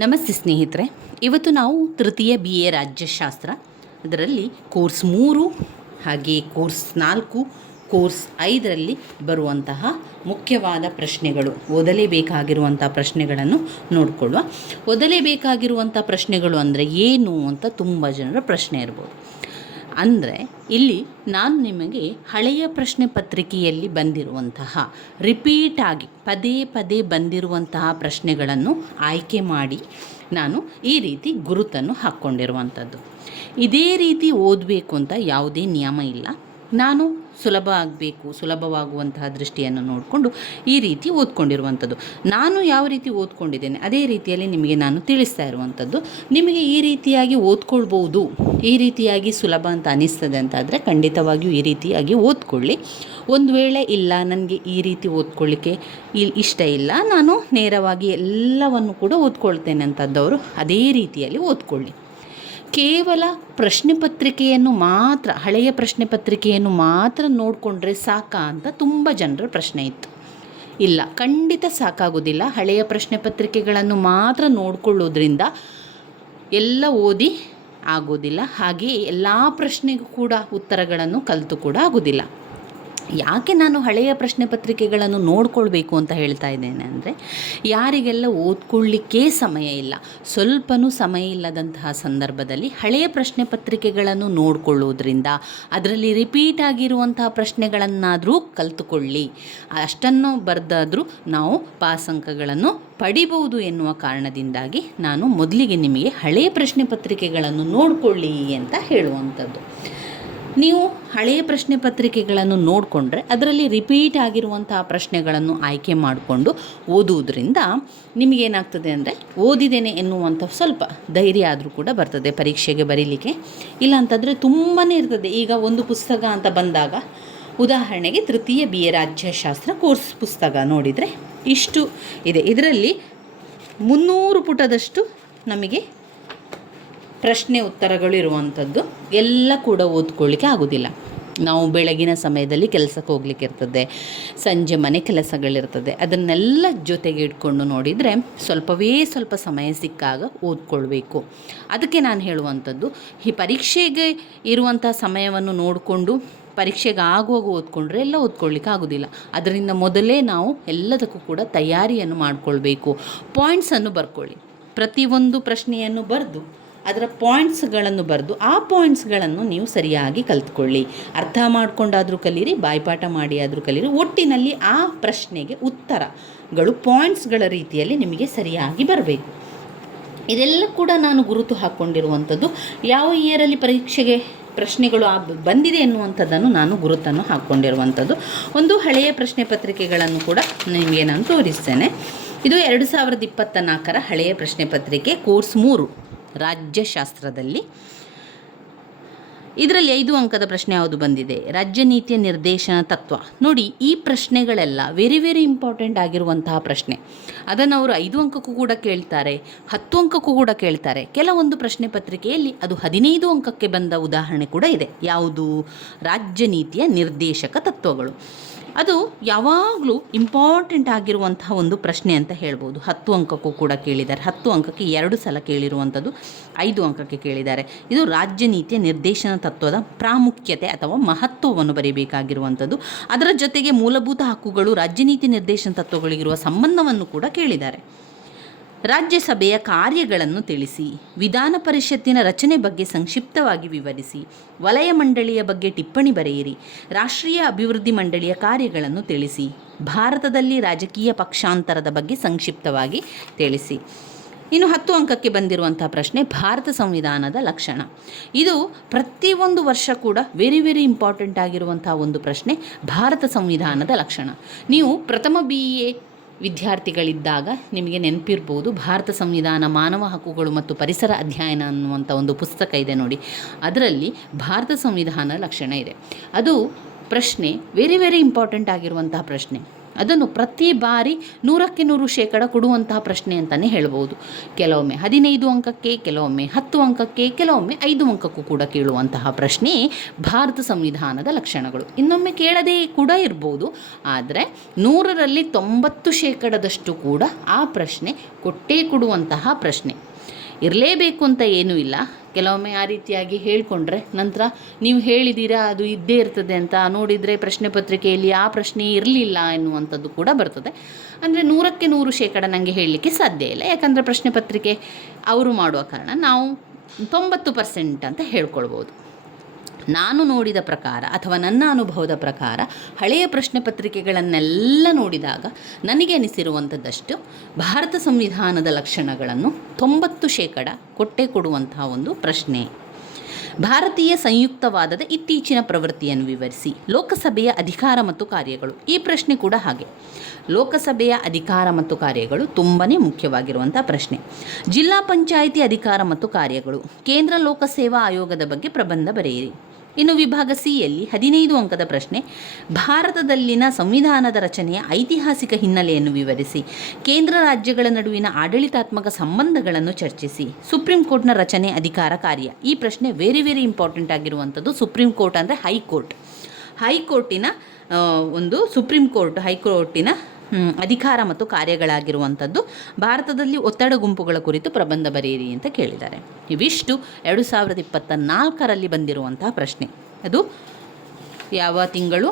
ನಮಸ್ತೆ ಸ್ನೇಹಿತರೆ, ಇವತ್ತು ನಾವು ತೃತೀಯ BA ರಾಜ್ಯಶಾಸ್ತ್ರ ಅದರಲ್ಲಿ ಕೋರ್ಸ್ 3 ಹಾಗೆ ಕೋರ್ಸ್ 4 ಕೋರ್ಸ್ 5ರಲ್ಲಿ ಬರುವಂತಹ ಮುಖ್ಯವಾದ ಪ್ರಶ್ನೆಗಳು, ಓದಲೇಬೇಕಾಗಿರುವಂಥ ಪ್ರಶ್ನೆಗಳನ್ನು ನೋಡಿಕೊಳ್ಳುವ. ಓದಲೇಬೇಕಾಗಿರುವಂಥ ಪ್ರಶ್ನೆಗಳು ಅಂದರೆ ಏನು ಅಂತ ತುಂಬ ಜನರ ಪ್ರಶ್ನೆ ಇರ್ಬೋದು. ಅಂದರೆ ಇಲ್ಲಿ ನಾನು ನಿಮಗೆ ಹಳೆಯ ಪ್ರಶ್ನೆ ಪತ್ರಿಕೆಯಲ್ಲಿ ಬಂದಿರುವಂತಹ ರಿಪೀಟಾಗಿ ಪದೇ ಪದೇ ಬಂದಿರುವಂತಹ ಪ್ರಶ್ನೆಗಳನ್ನು ಆಯ್ಕೆ ಮಾಡಿ ನಾನು ಈ ರೀತಿ ಗುರುತನ್ನು ಹಾಕ್ಕೊಂಡಿರುವಂಥದ್ದು. ಇದೇ ರೀತಿ ಓದಬೇಕು ಅಂತ ಯಾವುದೇ ನಿಯಮ ಇಲ್ಲ. ನಾನು ಸುಲಭವಾಗುವಂತಹ ದೃಷ್ಟಿಯನ್ನು ನೋಡಿಕೊಂಡು ಈ ರೀತಿ ಓದ್ಕೊಂಡಿರುವಂಥದ್ದು. ನಾನು ಯಾವ ರೀತಿ ಓದ್ಕೊಂಡಿದ್ದೇನೆ ಅದೇ ರೀತಿಯಲ್ಲಿ ನಿಮಗೆ ನಾನು ತಿಳಿಸ್ತಾ ಇರುವಂಥದ್ದು. ನಿಮಗೆ ಈ ರೀತಿಯಾಗಿ ಓದ್ಕೊಳ್ಬೋದು, ಈ ರೀತಿಯಾಗಿ ಸುಲಭ ಅಂತ ಅನಿಸ್ತದೆ ಅಂತಾದರೆ ಖಂಡಿತವಾಗಿಯೂ ಈ ರೀತಿಯಾಗಿ ಓದ್ಕೊಳ್ಳಿ. ಒಂದು ವೇಳೆ ಇಲ್ಲ, ನನಗೆ ಈ ರೀತಿ ಓದ್ಕೊಳ್ಳಿಕ್ಕೆ ಇಷ್ಟ ಇಲ್ಲ, ನಾನು ನೇರವಾಗಿ ಎಲ್ಲವನ್ನು ಕೂಡ ಓದ್ಕೊಳ್ತೇನೆ ಅಂತದ್ದವರು ಅದೇ ರೀತಿಯಲ್ಲಿ ಓದ್ಕೊಳ್ಳಿ. ಕೇವಲ ಪ್ರಶ್ನೆ ಪತ್ರಿಕೆಯನ್ನು ಮಾತ್ರ, ಹಳೆಯ ಪ್ರಶ್ನೆ ಪತ್ರಿಕೆಯನ್ನು ಮಾತ್ರ ನೋಡಿಕೊಂಡ್ರೆ ಸಾಕಾ ಅಂತ ತುಂಬ ಜನರ ಪ್ರಶ್ನೆ ಇತ್ತು. ಇಲ್ಲ, ಖಂಡಿತ ಸಾಕಾಗೋದಿಲ್ಲ. ಹಳೆಯ ಪ್ರಶ್ನೆ ಪತ್ರಿಕೆಗಳನ್ನು ಮಾತ್ರ ನೋಡಿಕೊಳ್ಳೋದ್ರಿಂದ ಎಲ್ಲ ಓದಿ ಆಗೋದಿಲ್ಲ, ಹಾಗೆಯೇ ಎಲ್ಲ ಪ್ರಶ್ನೆಗೂ ಕೂಡ ಉತ್ತರಗಳನ್ನು ಕಲಿತು ಕೂಡ ಆಗೋದಿಲ್ಲ. ಯಾಕೆ ನಾನು ಹಳೆಯ ಪ್ರಶ್ನೆ ಪತ್ರಿಕೆಗಳನ್ನು ನೋಡಿಕೊಳ್ಬೇಕು ಅಂತ ಹೇಳ್ತಾ ಇದ್ದೇನೆ ಅಂದರೆ, ಯಾರಿಗೆಲ್ಲ ಓದ್ಕೊಳ್ಳಿಕ್ಕೇ ಸಮಯ ಇಲ್ಲ, ಸ್ವಲ್ಪನೂ ಸಮಯ ಇಲ್ಲದಂತಹ ಸಂದರ್ಭದಲ್ಲಿ ಹಳೆಯ ಪ್ರಶ್ನೆ ಪತ್ರಿಕೆಗಳನ್ನು ನೋಡಿಕೊಳ್ಳೋದ್ರಿಂದ ಅದರಲ್ಲಿ ರಿಪೀಟ್ ಆಗಿರುವಂತಹ ಪ್ರಶ್ನೆಗಳನ್ನಾದರೂ ಕಲಿತುಕೊಳ್ಳಿ, ಅಷ್ಟನ್ನು ಬರೆದಾದರೂ ನಾವು ಪಾಸ್ ಅಂಕಗಳನ್ನು ಪಡಿಬಹುದು ಎನ್ನುವ ಕಾರಣದಿಂದಾಗಿ ನಾನು ಮೊದಲಿಗೆ ನಿಮಗೆ ಹಳೆಯ ಪ್ರಶ್ನೆ ಪತ್ರಿಕೆಗಳನ್ನು ನೋಡಿಕೊಳ್ಳಿ ಅಂತ ಹೇಳುವಂಥದ್ದು. ನೀವು ಹಳೆಯ ಪ್ರಶ್ನೆ ಪತ್ರಿಕೆಗಳನ್ನು ನೋಡಿಕೊಂಡ್ರೆ ಅದರಲ್ಲಿ ರಿಪೀಟ್ ಆಗಿರುವಂತಹ ಪ್ರಶ್ನೆಗಳನ್ನು ಆಯ್ಕೆ ಮಾಡಿಕೊಂಡು ಓದುವುದರಿಂದ ನಿಮಗೇನಾಗ್ತದೆ ಅಂದರೆ, ಓದಿದ್ದೇನೆ ಎನ್ನುವಂಥ ಸ್ವಲ್ಪ ಧೈರ್ಯ ಆದರೂ ಕೂಡ ಬರ್ತದೆ ಪರೀಕ್ಷೆಗೆ ಬರೀಲಿಕ್ಕೆ. ಇಲ್ಲ ಅಂತಂದರೆ ತುಂಬಾ ಇರ್ತದೆ. ಈಗ ಒಂದು ಪುಸ್ತಕ ಅಂತ ಬಂದಾಗ, ಉದಾಹರಣೆಗೆ ತೃತೀಯ BA ರಾಜ್ಯಶಾಸ್ತ್ರ ಕೋರ್ಸ್ ಪುಸ್ತಕ ನೋಡಿದರೆ ಇಷ್ಟು ಇದೆ. ಇದರಲ್ಲಿ 300 ಪುಟದಷ್ಟು ನಮಗೆ ಪ್ರಶ್ನೆ ಉತ್ತರಗಳು ಇರುವಂಥದ್ದು. ಎಲ್ಲ ಕೂಡ ಓದ್ಕೊಳ್ಳಿಕ್ಕೆ ಆಗೋದಿಲ್ಲ. ನಾವು ಬೆಳಗಿನ ಸಮಯದಲ್ಲಿ ಕೆಲಸಕ್ಕೆ ಹೋಗ್ಲಿಕ್ಕೆ ಇರ್ತದೆ, ಸಂಜೆ ಮನೆ ಕೆಲಸಗಳಿರ್ತದೆ, ಅದನ್ನೆಲ್ಲ ಜೊತೆಗೆ ಇಟ್ಕೊಂಡು ನೋಡಿದರೆ ಸ್ವಲ್ಪ ಸಮಯ ಸಿಕ್ಕಾಗ ಓದ್ಕೊಳ್ಬೇಕು. ಅದಕ್ಕೆ ನಾನು ಹೇಳುವಂಥದ್ದು, ಈ ಪರೀಕ್ಷೆಗೆ ಇರುವಂಥ ಸಮಯವನ್ನು ನೋಡಿಕೊಂಡು ಪರೀಕ್ಷೆಗೆ ಆಗುವಾಗ ಓದ್ಕೊಂಡ್ರೆ ಎಲ್ಲ ಓದ್ಕೊಳ್ಳಿಕ್ಕೆ ಆಗೋದಿಲ್ಲ. ಅದರಿಂದ ಮೊದಲೇ ನಾವು ಎಲ್ಲದಕ್ಕೂ ಕೂಡ ತಯಾರಿಯನ್ನು ಮಾಡಿಕೊಳ್ಬೇಕು. ಪಾಯಿಂಟ್ಸನ್ನು ಬರ್ಕೊಳ್ಳಿ. ಪ್ರತಿಯೊಂದು ಪ್ರಶ್ನೆಯನ್ನು ಬರೆದು ಅದರ ಪಾಯಿಂಟ್ಸ್ಗಳನ್ನು ಬರೆದು ಆ ಪಾಯಿಂಟ್ಸ್ಗಳನ್ನು ನೀವು ಸರಿಯಾಗಿ ಕಲಿತ್ಕೊಳ್ಳಿ. ಅರ್ಥ ಮಾಡಿಕೊಂಡಾದರೂ ಕಲೀರಿ, ಬಾಯ್ಪಾಠ ಮಾಡಿ ಆದರೂ ಕಲೀರಿ. ಒಟ್ಟಿನಲ್ಲಿ ಆ ಪ್ರಶ್ನೆಗೆ ಉತ್ತರಗಳು ಪಾಯಿಂಟ್ಸ್ಗಳ ರೀತಿಯಲ್ಲಿ ನಿಮಗೆ ಸರಿಯಾಗಿ ಬರಬೇಕು. ಇದೆಲ್ಲ ಕೂಡ ನಾನು ಗುರುತು ಹಾಕ್ಕೊಂಡಿರುವಂಥದ್ದು. ಯಾವ ಇಯರಲ್ಲಿ ಪರೀಕ್ಷೆಗೆ ಪ್ರಶ್ನೆಗಳು ಬಂದಿದೆ ಎನ್ನುವಂಥದ್ದನ್ನು ನಾನು ಗುರುತನ್ನು ಹಾಕ್ಕೊಂಡಿರುವಂಥದ್ದು. ಒಂದು ಹಳೆಯ ಪ್ರಶ್ನೆ ಪತ್ರಿಕೆಗಳನ್ನು ಕೂಡ ನಿಮಗೆ ನಾನು ತೋರಿಸ್ತೇನೆ. ಇದು 2024ರ ಹಳೆಯ ಪ್ರಶ್ನೆ ಪತ್ರಿಕೆ ಕೋರ್ಸ್ 3 ರಾಜ್ಯಶಾಸ್ತ್ರದಲ್ಲಿ. ಇದರಲ್ಲಿ 5 ಅಂಕದ ಪ್ರಶ್ನೆ ಯಾವುದು ಬಂದಿದೆ? ರಾಜ್ಯ ನೀತಿಯ ನಿರ್ದೇಶನ ತತ್ವ. ನೋಡಿ, ಈ ಪ್ರಶ್ನೆಗಳೆಲ್ಲ ವೆರಿ ಇಂಪಾರ್ಟೆಂಟ್ ಆಗಿರುವಂತಹ ಪ್ರಶ್ನೆ. ಅದನ್ನು ಅವರು 5 ಅಂಕಕ್ಕೂ ಕೂಡ ಕೇಳ್ತಾರೆ, 10 ಅಂಕಕ್ಕೂ ಕೂಡ ಕೇಳ್ತಾರೆ. ಕೆಲವೊಂದು ಪ್ರಶ್ನೆ ಪತ್ರಿಕೆಯಲ್ಲಿ ಅದು 15 ಅಂಕಕ್ಕೆ ಬಂದ ಉದಾಹರಣೆ ಕೂಡ ಇದೆ. ಯಾವುದು? ರಾಜ್ಯ ನೀತಿಯ ನಿರ್ದೇಶಕ ತತ್ವಗಳು. ಅದು ಯಾವಾಗಲೂ ಇಂಪಾರ್ಟೆಂಟ್ ಆಗಿರುವಂತಹ ಒಂದು ಪ್ರಶ್ನೆ ಅಂತ ಹೇಳ್ಬೋದು. 10 ಅಂಕಕ್ಕೂ ಕೂಡ ಕೇಳಿದ್ದಾರೆ. 10 ಅಂಕಕ್ಕೆ 2 ಸಲ ಕೇಳಿರುವಂಥದ್ದು, 5 ಅಂಕಕ್ಕೆ ಕೇಳಿದ್ದಾರೆ. ಇದು ರಾಜ್ಯ ನೀತಿಯ ನಿರ್ದೇಶನ ತತ್ವದ ಪ್ರಾಮುಖ್ಯತೆ ಅಥವಾ ಮಹತ್ವವನ್ನು ಬರೀಬೇಕಾಗಿರುವಂಥದ್ದು. ಅದರ ಜೊತೆಗೆ ಮೂಲಭೂತ ಹಕ್ಕುಗಳು ರಾಜ್ಯ ನೀತಿ ನಿರ್ದೇಶನ ತತ್ವಗಳಿಗಿರುವ ಸಂಬಂಧವನ್ನು ಕೂಡ ಕೇಳಿದ್ದಾರೆ. ರಾಜ್ಯಸಭೆಯ ಕಾರ್ಯಗಳನ್ನು ತಿಳಿಸಿ, ವಿಧಾನ ಪರಿಷತ್ತಿನ ರಚನೆ ಬಗ್ಗೆ ಸಂಕ್ಷಿಪ್ತವಾಗಿ ವಿವರಿಸಿ, ವಲಯ ಮಂಡಳಿಯ ಬಗ್ಗೆ ಟಿಪ್ಪಣಿ ಬರೆಯಿರಿ, ರಾಷ್ಟ್ರೀಯ ಅಭಿವೃದ್ಧಿ ಮಂಡಳಿಯ ಕಾರ್ಯಗಳನ್ನು ತಿಳಿಸಿ, ಭಾರತದಲ್ಲಿ ರಾಜಕೀಯ ಪಕ್ಷಾಂತರದ ಬಗ್ಗೆ ಸಂಕ್ಷಿಪ್ತವಾಗಿ ತಿಳಿಸಿ. ಇನ್ನು 10 ಅಂಕಕ್ಕೆ ಬಂದಿರುವಂಥ ಪ್ರಶ್ನೆ ಭಾರತ ಸಂವಿಧಾನದ ಲಕ್ಷಣ. ಇದು ಪ್ರತಿಯೊಂದು ವರ್ಷ ಕೂಡ ವೆರಿ ಇಂಪಾರ್ಟೆಂಟ್ ಆಗಿರುವಂಥ ಒಂದು ಪ್ರಶ್ನೆ, ಭಾರತ ಸಂವಿಧಾನದ ಲಕ್ಷಣ. ನೀವು ಪ್ರಥಮ BA ವಿದ್ಯಾರ್ಥಿಗಳಿದ್ದಾಗ ನಿಮಗೆ ನೆನಪಿರ್ಬೋದು, ಭಾರತ ಸಂವಿಧಾನ, ಮಾನವ ಹಕ್ಕುಗಳು ಮತ್ತು ಪರಿಸರ ಅಧ್ಯಯನ ಅನ್ನುವಂಥ ಒಂದು ಪುಸ್ತಕ ಇದೆ ನೋಡಿ. ಅದರಲ್ಲಿ ಭಾರತ ಸಂವಿಧಾನ ಲಕ್ಷಣ ಇದೆ. ಅದು ಪ್ರಶ್ನೆ ವೆರಿ ಇಂಪಾರ್ಟೆಂಟ್ ಆಗಿರುವಂತಹ ಪ್ರಶ್ನೆ. ಅದನ್ನು ಪ್ರತಿ ಬಾರಿ 100% ಕೊಡುವಂತಹ ಪ್ರಶ್ನೆ ಅಂತಲೇ ಹೇಳ್ಬೋದು. ಕೆಲವೊಮ್ಮೆ 15 ಅಂಕಕ್ಕೆ, ಕೆಲವೊಮ್ಮೆ 10 ಅಂಕಕ್ಕೆ, ಕೆಲವೊಮ್ಮೆ 5 ಅಂಕಕ್ಕೂ ಕೂಡ ಕೇಳುವಂತಹ ಪ್ರಶ್ನೆ ಭಾರತ ಸಂವಿಧಾನದ ಲಕ್ಷಣಗಳು. ಇನ್ನೊಮ್ಮೆ ಕೇಳದೇ ಕೂಡ ಇರ್ಬೋದು, ಆದರೆ 100ರಲ್ಲಿ 90% ಕೂಡ ಆ ಪ್ರಶ್ನೆ ಕೊಟ್ಟೇ ಕೊಡುವಂತಹ ಪ್ರಶ್ನೆ. ಇರಲೇಬೇಕು ಅಂತ ಏನೂ ಇಲ್ಲ. ಕೆಲವೊಮ್ಮೆ ಆ ರೀತಿಯಾಗಿ ಹೇಳಿಕೊಂಡ್ರೆ ನಂತರ ನೀವು ಹೇಳಿದ್ದೀರಾ ಅದು ಇದ್ದೇ ಇರ್ತದೆ ಅಂತ ನೋಡಿದರೆ ಪ್ರಶ್ನೆ ಪತ್ರಿಕೆಯಲ್ಲಿ ಆ ಪ್ರಶ್ನೆ ಇರಲಿಲ್ಲ ಎನ್ನುವಂಥದ್ದು ಕೂಡ ಬರ್ತದೆ. ಅಂದರೆ 100% ನನಗೆ ಹೇಳಲಿಕ್ಕೆ ಸಾಧ್ಯ ಇಲ್ಲ, ಯಾಕಂದರೆ ಪ್ರಶ್ನೆ ಪತ್ರಿಕೆ ಅವರು ಮಾಡುವ ಕಾರಣ ನಾವು 90% ಅಂತ ಹೇಳ್ಕೊಳ್ಬೋದು. ನಾನು ನೋಡಿದ ಪ್ರಕಾರ ಅಥವಾ ನನ್ನ ಅನುಭವದ ಪ್ರಕಾರ ಹಳೆಯ ಪ್ರಶ್ನೆ ಪತ್ರಿಕೆಗಳನ್ನೆಲ್ಲ ನೋಡಿದಾಗ ನನಗೆ ಅನಿಸಿರುವಂಥದ್ದಷ್ಟು ಭಾರತ ಸಂವಿಧಾನದ ಲಕ್ಷಣಗಳನ್ನು 90% ಕೊಟ್ಟೇ ಕೊಡುವಂತಹ ಒಂದು ಪ್ರಶ್ನೆ. ಭಾರತೀಯ ಸಂಯುಕ್ತವಾದದ ಇತ್ತೀಚಿನ ಪ್ರವೃತ್ತಿಯನ್ನು ವಿವರಿಸಿ. ಲೋಕಸಭೆಯ ಅಧಿಕಾರ ಮತ್ತು ಕಾರ್ಯಗಳು. ಈ ಪ್ರಶ್ನೆ ಕೂಡ ಹಾಗೆ. ಲೋಕಸಭೆಯ ಅಧಿಕಾರ ಮತ್ತು ಕಾರ್ಯಗಳು ತುಂಬಾ ಮುಖ್ಯವಾಗಿರುವಂಥ ಪ್ರಶ್ನೆ. ಜಿಲ್ಲಾ ಪಂಚಾಯಿತಿ ಅಧಿಕಾರ ಮತ್ತು ಕಾರ್ಯಗಳು. ಕೇಂದ್ರ ಲೋಕಸೇವಾ ಆಯೋಗದ ಬಗ್ಗೆ ಪ್ರಬಂಧ ಬರೆಯಿರಿ. ಇನ್ನು ವಿಭಾಗ ಸಿಯಲ್ಲಿ 15 ಅಂಕದ ಪ್ರಶ್ನೆ. ಭಾರತದಲ್ಲಿನ ಸಂವಿಧಾನದ ರಚನೆಯ ಐತಿಹಾಸಿಕ ಹಿನ್ನೆಲೆಯನ್ನು ವಿವರಿಸಿ. ಕೇಂದ್ರ ರಾಜ್ಯಗಳ ನಡುವಿನ ಆಡಳಿತಾತ್ಮಕ ಸಂಬಂಧಗಳನ್ನು ಚರ್ಚಿಸಿ. ಸುಪ್ರೀಂ ಕೋರ್ಟ್ನ ರಚನೆ, ಅಧಿಕಾರ, ಕಾರ್ಯ. ಈ ಪ್ರಶ್ನೆ ವೆರಿ ಇಂಪಾರ್ಟೆಂಟ್ ಆಗಿರುವಂಥದ್ದು. ಸುಪ್ರೀಂ ಕೋರ್ಟ್ ಅಂದರೆ ಹೈಕೋರ್ಟಿನ ಒಂದು ಸುಪ್ರೀಂ ಕೋರ್ಟ್ ಹೈಕೋರ್ಟಿನ ಅಧಿಕಾರ ಮತ್ತು ಕಾರ್ಯಗಳಾಗಿರುವಂಥದ್ದು. ಭಾರತದಲ್ಲಿ ಒತ್ತಡ ಗುಂಪುಗಳ ಕುರಿತು ಪ್ರಬಂಧ ಬರೆಯಿರಿ ಅಂತ ಕೇಳಿದ್ದಾರೆ. ಇವಿಷ್ಟು 2024ರಲ್ಲಿ ಬಂದಿರುವಂತಹ ಪ್ರಶ್ನೆ. ಅದು ಯಾವ ತಿಂಗಳು?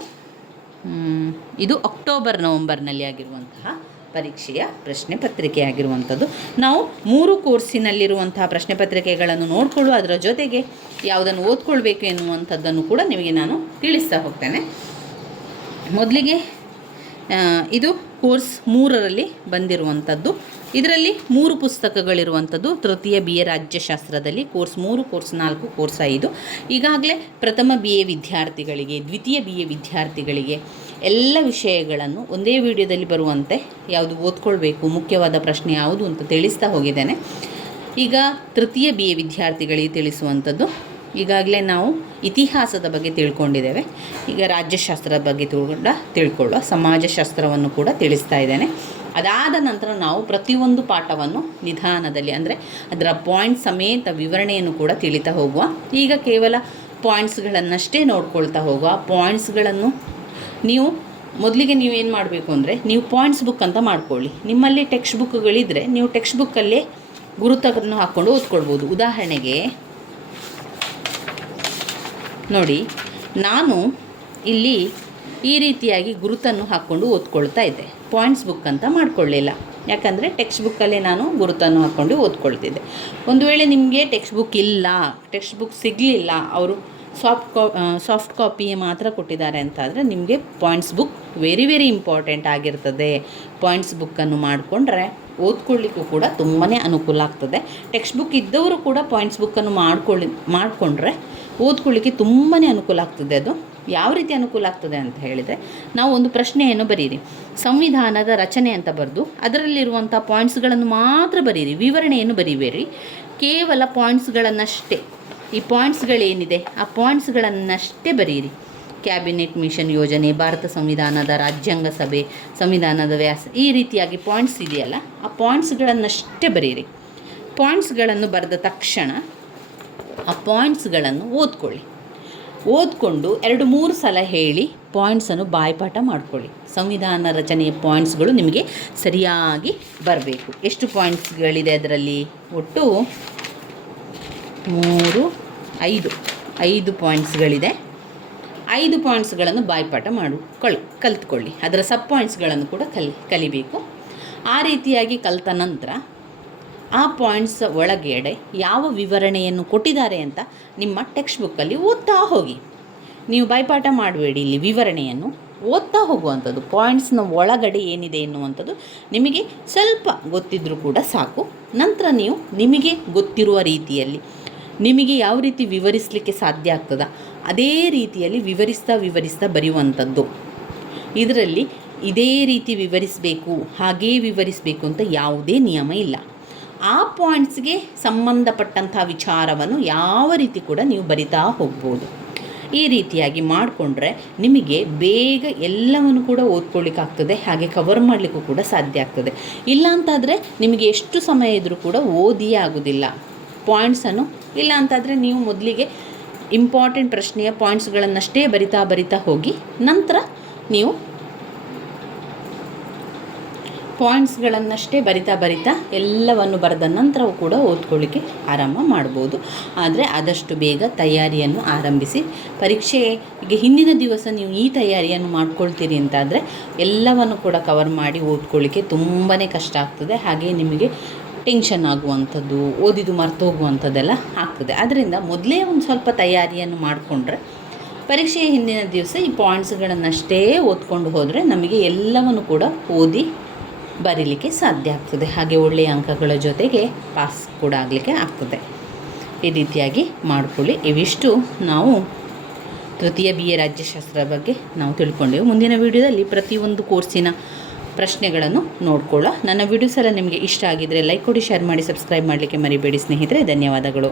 ಇದು ಅಕ್ಟೋಬರ್-ನವಂಬರ್ನಲ್ಲಿ ಆಗಿರುವಂತಹ ಪರೀಕ್ಷೆಯ ಪ್ರಶ್ನೆ ಪತ್ರಿಕೆ ಆಗಿರುವಂಥದ್ದು. ನಾವು 3 ಕೋರ್ಸಿನಲ್ಲಿರುವಂತಹ ಪ್ರಶ್ನೆ ಪತ್ರಿಕೆಗಳನ್ನು ನೋಡಿಕೊಳ್ಳುವ, ಅದರ ಜೊತೆಗೆ ಯಾವುದನ್ನು ಓದ್ಕೊಳ್ಬೇಕು ಎನ್ನುವಂಥದ್ದನ್ನು ಕೂಡ ನಿಮಗೆ ನಾನು ತಿಳಿಸ್ತಾ ಹೋಗ್ತೇನೆ. ಮೊದಲಿಗೆ ಇದು ಕೋರ್ಸ್ 3ರಲ್ಲಿ ಬಂದಿರುವಂಥದ್ದು. ಇದರಲ್ಲಿ 3 ಪುಸ್ತಕಗಳಿರುವಂಥದ್ದು. ತೃತೀಯ BA ರಾಜ್ಯಶಾಸ್ತ್ರದಲ್ಲಿ ಕೋರ್ಸ್ 3, ಕೋರ್ಸ್ 4, ಕೋರ್ಸ್ 5. ಈಗಾಗಲೇ ಪ್ರಥಮ BA ವಿದ್ಯಾರ್ಥಿಗಳಿಗೆ, ದ್ವಿತೀಯ BA ವಿದ್ಯಾರ್ಥಿಗಳಿಗೆ ಎಲ್ಲ ವಿಷಯಗಳನ್ನು ಒಂದೇ ವಿಡಿಯೋದಲ್ಲಿ ಬರುವಂತೆ ಯಾವುದು ಓದ್ಕೊಳ್ಬೇಕು, ಮುಖ್ಯವಾದ ಪ್ರಶ್ನೆ ಯಾವುದು ಅಂತ ತಿಳಿಸ್ತಾ ಹೋಗಿದ್ದೇನೆ. ಈಗ ತೃತೀಯ BA ವಿದ್ಯಾರ್ಥಿಗಳಿಗೆ ತಿಳಿಸುವಂಥದ್ದು. ಈಗಾಗಲೇ ನಾವು ಇತಿಹಾಸದ ಬಗ್ಗೆ ತಿಳ್ಕೊಂಡಿದ್ದೇವೆ. ಈಗ ರಾಜ್ಯಶಾಸ್ತ್ರದ ಬಗ್ಗೆ ತಿಳ್ಕೊಳ್ಳುವ, ಸಮಾಜಶಾಸ್ತ್ರವನ್ನು ಕೂಡ ತಿಳಿಸ್ತಾ ಇದ್ದೇನೆ. ಅದಾದ ನಂತರ ನಾವು ಪ್ರತಿಯೊಂದು ಪಾಠವನ್ನು ನಿಧಾನದಲ್ಲಿ, ಅಂದರೆ ಅದರ ಪಾಯಿಂಟ್ಸ್ ಸಮೇತ ವಿವರಣೆಯನ್ನು ಕೂಡ ತಿಳಿತಾ ಹೋಗುವ. ಈಗ ಕೇವಲ ಪಾಯಿಂಟ್ಸ್ಗಳನ್ನಷ್ಟೇ ನೋಡ್ಕೊಳ್ತಾ ಹೋಗುವ. ಪಾಯಿಂಟ್ಸ್ಗಳನ್ನು ನೀವು ಮೊದಲಿಗೆ ನೀವೇನು ಮಾಡಬೇಕು ಅಂದರೆ, ನೀವು ಪಾಯಿಂಟ್ಸ್ ಬುಕ್ ಅಂತ ಮಾಡ್ಕೊಳ್ಳಿ. ನಿಮ್ಮಲ್ಲಿ ಟೆಕ್ಸ್ಟ್ ಬುಕ್ಗಳಿದ್ದರೆ ನೀವು ಟೆಕ್ಸ್ಟ್ ಬುಕ್ಕಲ್ಲೇ ಗುರುತನ್ನು ಹಾಕ್ಕೊಂಡು ಓದ್ಕೊಳ್ಬೋದು. ಉದಾಹರಣೆಗೆ ನೋಡಿ, ನಾನು ಇಲ್ಲಿ ಈ ರೀತಿಯಾಗಿ ಗುರುತನ್ನು ಹಾಕ್ಕೊಂಡು ಓದ್ಕೊಳ್ತಾ ಇದ್ದೆ. ಪಾಯಿಂಟ್ಸ್ ಬುಕ್ ಅಂತ ಮಾಡ್ಕೊಳ್ಳಿಲ್ಲ, ಯಾಕಂದರೆ ಟೆಕ್ಸ್ಟ್ ಬುಕ್ಕಲ್ಲೇ ನಾನು ಗುರುತನ್ನು ಹಾಕ್ಕೊಂಡು ಓದ್ಕೊಳ್ತಿದ್ದೆ. ಒಂದು ವೇಳೆ ನಿಮಗೆ ಟೆಕ್ಸ್ಟ್ ಬುಕ್ ಇಲ್ಲ, ಟೆಕ್ಸ್ಟ್ ಬುಕ್ ಸಿಗಲಿಲ್ಲ, ಅವರು ಸಾಫ್ಟ್ ಕಾಪಿ ಮಾತ್ರ ಕೊಟ್ಟಿದ್ದಾರೆ ಅಂತಾದರೆ ನಿಮಗೆ ಪಾಯಿಂಟ್ಸ್ ಬುಕ್ ವೆರಿ ಇಂಪಾರ್ಟೆಂಟ್ ಆಗಿರ್ತದೆ. ಪಾಯಿಂಟ್ಸ್ ಬುಕ್ಕನ್ನು ಮಾಡಿಕೊಂಡ್ರೆ ಓದ್ಕೊಳ್ಳಿಕ್ಕೂ ಕೂಡ ತುಂಬಾ ಅನುಕೂಲ ಆಗ್ತದೆ. ಟೆಕ್ಸ್ಟ್ ಬುಕ್ ಇದ್ದವರು ಕೂಡ ಪಾಯಿಂಟ್ಸ್ ಬುಕ್ಕನ್ನು ಮಾಡಿಕೊಂಡ್ರೆ ಓದ್ಕೊಳ್ಳಿಕ್ಕೆ ತುಂಬಾ ಅನುಕೂಲ ಆಗ್ತದೆ. ಅದು ಯಾವ ರೀತಿ ಅನುಕೂಲ ಆಗ್ತದೆ ಅಂತ ಹೇಳಿದರೆ, ನಾವು ಒಂದು ಪ್ರಶ್ನೆಯನ್ನು ಬರೀರಿ, ಸಂವಿಧಾನದ ರಚನೆ ಅಂತ ಬರೆದು ಅದರಲ್ಲಿರುವಂಥ ಪಾಯಿಂಟ್ಸ್ಗಳನ್ನು ಮಾತ್ರ ಬರೀರಿ, ವಿವರಣೆಯನ್ನು ಬರೀಬೇರಿ. ಕೇವಲ ಪಾಯಿಂಟ್ಸ್ಗಳನ್ನಷ್ಟೇ, ಈ ಪಾಯಿಂಟ್ಸ್ಗಳೇನಿದೆ ಆ ಪಾಯಿಂಟ್ಸ್ಗಳನ್ನಷ್ಟೇ ಬರೀರಿ. ಕ್ಯಾಬಿನೆಟ್ ಮಿಷನ್ ಯೋಜನೆ, ಭಾರತ ಸಂವಿಧಾನದ ರಾಜ್ಯಾಂಗ ಸಭೆ, ಸಂವಿಧಾನದ ವ್ಯಾಸ, ಈ ರೀತಿಯಾಗಿ ಪಾಯಿಂಟ್ಸ್ ಇದೆಯಲ್ಲ, ಆ ಪಾಯಿಂಟ್ಸ್ಗಳನ್ನಷ್ಟೇ ಬರೀರಿ. ಪಾಯಿಂಟ್ಸ್ಗಳನ್ನು ಬರೆದ ತಕ್ಷಣ ಆ ಪಾಯಿಂಟ್ಸ್ಗಳನ್ನು ಓದ್ಕೊಂಡು 2-3 ಸಲ ಹೇಳಿ ಪಾಯಿಂಟ್ಸನ್ನು ಬಾಯ್ಪಾಠ ಮಾಡ್ಕೊಳ್ಳಿ. ಸಂವಿಧಾನ ರಚನೆಯ ಪಾಯಿಂಟ್ಸ್ಗಳು ನಿಮಗೆ ಸರಿಯಾಗಿ ಬರಬೇಕು. ಎಷ್ಟು ಪಾಯಿಂಟ್ಸ್ಗಳಿದೆ ಅದರಲ್ಲಿ? ಒಟ್ಟು 5 ಪಾಯಿಂಟ್ಸ್ಗಳಿದೆ. 5 ಪಾಯಿಂಟ್ಸ್ಗಳನ್ನು ಬಾಯ್ಪಾಠ ಕಲಿತ್ಕೊಳ್ಳಿ. ಅದರ ಸಬ್ ಪಾಯಿಂಟ್ಸ್ಗಳನ್ನು ಕೂಡ ಕಲಿಬೇಕು. ಆ ರೀತಿಯಾಗಿ ಕಲಿತ ನಂತರ ಆ ಪಾಯಿಂಟ್ಸ್ ಒಳಗಡೆ ಯಾವ ವಿವರಣೆಯನ್ನು ಕೊಟ್ಟಿದ್ದಾರೆ ಅಂತ ನಿಮ್ಮ ಟೆಕ್ಸ್ಟ್ ಬುಕ್ಕಲ್ಲಿ ಓದ್ತಾ ಹೋಗಿ. ನೀವು ಬಾಯ್ಪಾಠ ಮಾಡಬೇಡಿ, ಇಲ್ಲಿ ವಿವರಣೆಯನ್ನು ಓದ್ತಾ ಹೋಗುವಂಥದ್ದು. ಪಾಯಿಂಟ್ಸ್ನ ಒಳಗಡೆ ಏನಿದೆ ಎನ್ನುವಂಥದ್ದು ನಿಮಗೆ ಸ್ವಲ್ಪ ಗೊತ್ತಿದ್ದರೂ ಕೂಡ ಸಾಕು. ನಂತರ ನೀವು ನಿಮಗೆ ಗೊತ್ತಿರುವ ರೀತಿಯಲ್ಲಿ ನಿಮಗೆ ಯಾವ ರೀತಿ ವಿವರಿಸಲಿಕ್ಕೆ ಸಾಧ್ಯ ಆಗ್ತದ ಅದೇ ರೀತಿಯಲ್ಲಿ ವಿವರಿಸ್ತಾ ಬರೆಯುವಂಥದ್ದು. ಇದರಲ್ಲಿ ಇದೇ ರೀತಿ ವಿವರಿಸಬೇಕು, ಹಾಗೇ ವಿವರಿಸಬೇಕು ಅಂತ ಯಾವುದೇ ನಿಯಮ ಇಲ್ಲ. ಆ ಪಾಯಿಂಟ್ಸ್ಗೆ ಸಂಬಂಧಪಟ್ಟಂಥ ವಿಚಾರವನ್ನು ಯಾವ ರೀತಿ ಕೂಡ ನೀವು ಬರಿತಾ ಹೋಗ್ಬೋದು. ಈ ರೀತಿಯಾಗಿ ಮಾಡಿಕೊಂಡ್ರೆ ನಿಮಗೆ ಬೇಗ ಎಲ್ಲವನ್ನು ಕೂಡ ಓದ್ಕೊಳ್ಳಿಕ್ಕಾಗ್ತದೆ, ಹಾಗೆ ಕವರ್ ಮಾಡಲಿಕ್ಕೂ ಕೂಡ ಸಾಧ್ಯ ಆಗ್ತದೆ. ಇಲ್ಲ ಅಂತಾದರೆ ನಿಮಗೆ ಎಷ್ಟು ಸಮಯ ಇದ್ದರೂ ಕೂಡ ಓದಿಯೇ ಆಗೋದಿಲ್ಲ ಪಾಯಿಂಟ್ಸನ್ನು. ಇಲ್ಲ ಅಂತಾದರೆ ನೀವು ಮೊದಲಿಗೆ ಇಂಪಾರ್ಟೆಂಟ್ ಪ್ರಶ್ನೆಯ ಪಾಯಿಂಟ್ಸ್ಗಳನ್ನಷ್ಟೇ ಬರಿತಾ ಹೋಗಿ ನಂತರ ನೀವು ಪಾಯಿಂಟ್ಸ್ಗಳನ್ನಷ್ಟೇ ಬರಿತಾ ಎಲ್ಲವನ್ನು ಬರೆದ ನಂತರವೂ ಕೂಡ ಓದ್ಕೊಳ್ಳಿಕ್ಕೆ ಆರಂಭ ಮಾಡ್ಬೋದು. ಆದರೆ ಆದಷ್ಟು ಬೇಗ ತಯಾರಿಯನ್ನು ಆರಂಭಿಸಿ. ಪರೀಕ್ಷೆಗೆ ಹಿಂದಿನ ದಿವಸ ನೀವು ಈ ತಯಾರಿಯನ್ನು ಮಾಡ್ಕೊಳ್ತೀರಿ ಅಂತಾದರೆ ಎಲ್ಲವನ್ನು ಕೂಡ ಕವರ್ ಮಾಡಿ ಓದ್ಕೊಳ್ಳಿಕ್ಕೆ ತುಂಬಾ ಕಷ್ಟ ಆಗ್ತದೆ. ಹಾಗೆ ನಿಮಗೆ ಟೆನ್ಷನ್ ಆಗುವಂಥದ್ದು, ಓದಿದ್ದು ಮರ್ತೋಗುವಂಥದ್ದೆಲ್ಲ ಆಗ್ತದೆ. ಅದರಿಂದ ಮೊದಲೇ ಒಂದು ಸ್ವಲ್ಪ ತಯಾರಿಯನ್ನು ಮಾಡಿಕೊಂಡ್ರೆ ಪರೀಕ್ಷೆಯ ಹಿಂದಿನ ದಿವಸ ಈ ಪಾಯಿಂಟ್ಸ್ಗಳನ್ನಷ್ಟೇ ಓದ್ಕೊಂಡು ಹೋದರೆ ನಮಗೆ ಎಲ್ಲವನ್ನು ಕೂಡ ಓದಿ ಬರೀಲಿಕ್ಕೆ ಸಾಧ್ಯ ಆಗ್ತದೆ. ಹಾಗೆ ಒಳ್ಳೆಯ ಅಂಕಗಳ ಜೊತೆಗೆ ಪಾಸ್ ಕೂಡ ಆಗಲಿಕ್ಕೆ ಆಗ್ತದೆ. ಈ ರೀತಿಯಾಗಿ ಮಾಡಿಕೊಳ್ಳಿ. ಇವಿಷ್ಟು ನಾವು ತೃತೀಯ BA ರಾಜ್ಯಶಾಸ್ತ್ರ ಬಗ್ಗೆ ನಾವು ತಿಳ್ಕೊಂಡೆವು. ಮುಂದಿನ ವಿಡಿಯೋದಲ್ಲಿ ಪ್ರತಿಯೊಂದು ಕೋರ್ಸಿನ ಪ್ರಶ್ನೆಗಳನ್ನು ನೋಡ್ಕೊಳ್ಳೋ. ನನ್ನ ವಿಡಿಯೋಸ್ ಎಲ್ಲ ನಿಮಗೆ ಇಷ್ಟ ಆಗಿದ್ದರೆ ಲೈಕ್ ಕೊಡಿ, ಶೇರ್ ಮಾಡಿ, ಸಬ್ಸ್ಕ್ರೈಬ್ ಮಾಡಲಿಕ್ಕೆ ಮರಿಬೇಡಿ ಸ್ನೇಹಿತರೆ. ಧನ್ಯವಾದಗಳು.